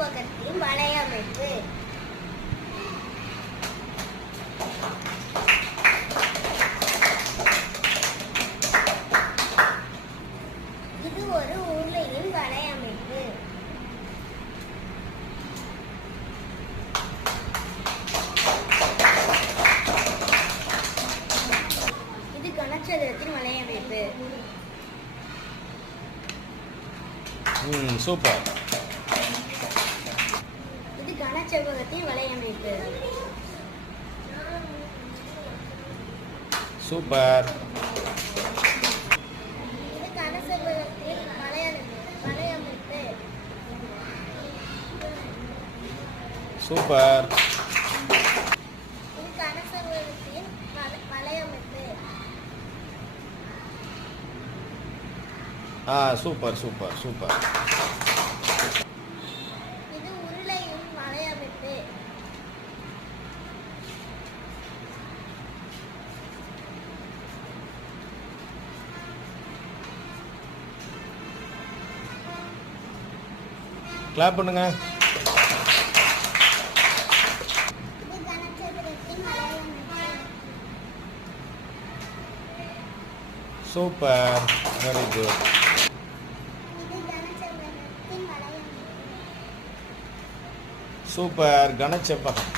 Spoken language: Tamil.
செவ்வகத்தின் வலையமைப்பு. இது ஒரு உருளையின் வலையமைப்பு. இது கனச்சதுரத்தின் வலையமைப்பு. சூப்பர். இது கனசெவ்வகத்தின் வல- வலையமைப்பு. ஆ சூப்பர் சூப்பர் சூப்பர். கிளாப் பண்ணுங்க. Super very good super கனச்செவ்வகம்.